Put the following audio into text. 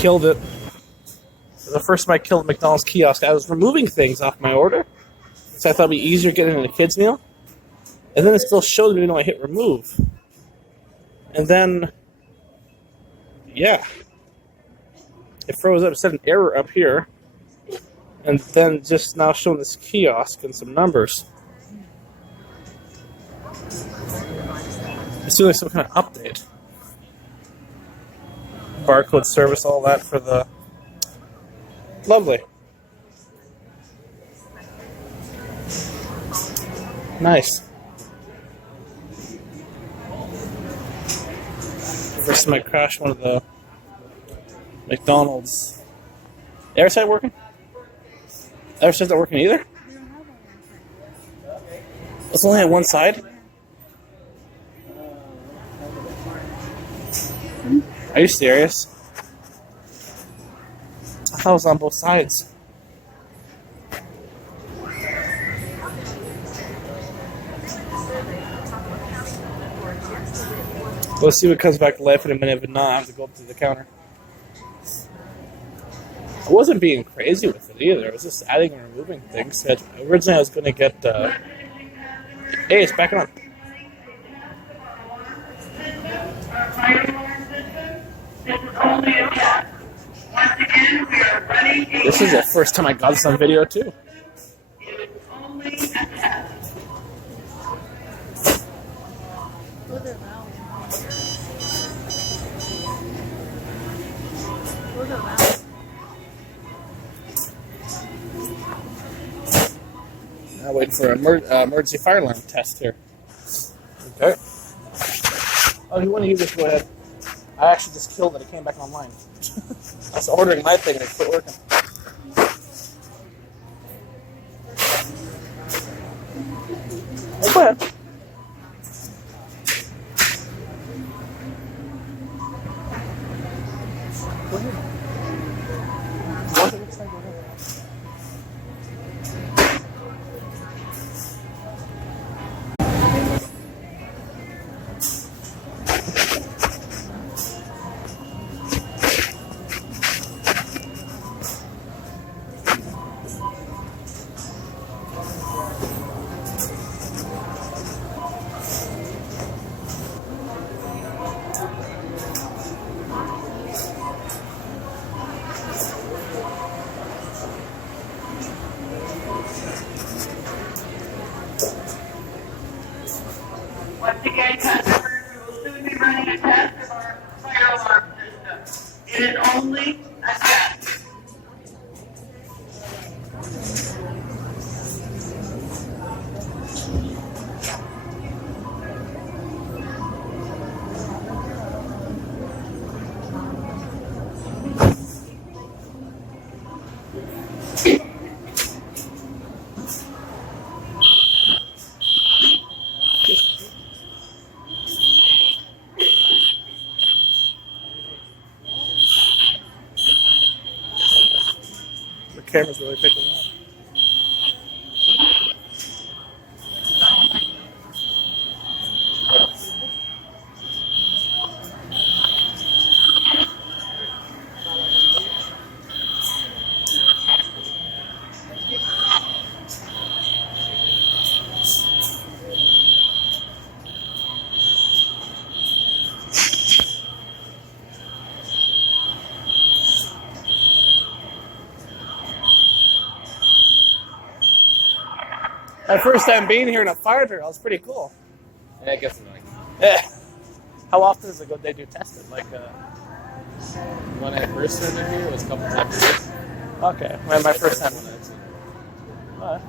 Killed it. The first time I killed McDonald's kiosk, I was removing things off my order. So I thought it'd be easier getting in a kid's meal. And then it still showed me when I hit remove. And then, yeah. It froze up. It said an error up here. And then just now showing this kiosk and some numbers. It's doing some kind of update. Barcode service, all that for the... Lovely. Nice. First time I crashed one of the McDonald's. The other side working? The other side's not working either? It's only on one side? Are you serious? I thought it was on both sides. Let's see what comes back to life in a minute, but not I have to go up to the counter. I wasn't being crazy with it either. I was just adding and removing things. Originally, I was going to get... Hey, it's back on. This is the first time I got this on video, too. Now waiting for an emergency fire alarm test here. Okay. Oh, if you want to use this, go ahead. I actually just killed it. It came back online. I was ordering my thing and it quit working. Oh, go ahead. Go ahead. You want it next time? Go ahead. Once again, customers, we will soon be running a test of our fire alarm system. It is only a test. The camera's really picking up. My first time being here in a fire drill, was pretty cool. Yeah, I guess so. Yeah. How often does it go? They do test it? Like, When I first started here, it was a couple times. okay. Well, my first time. Alright.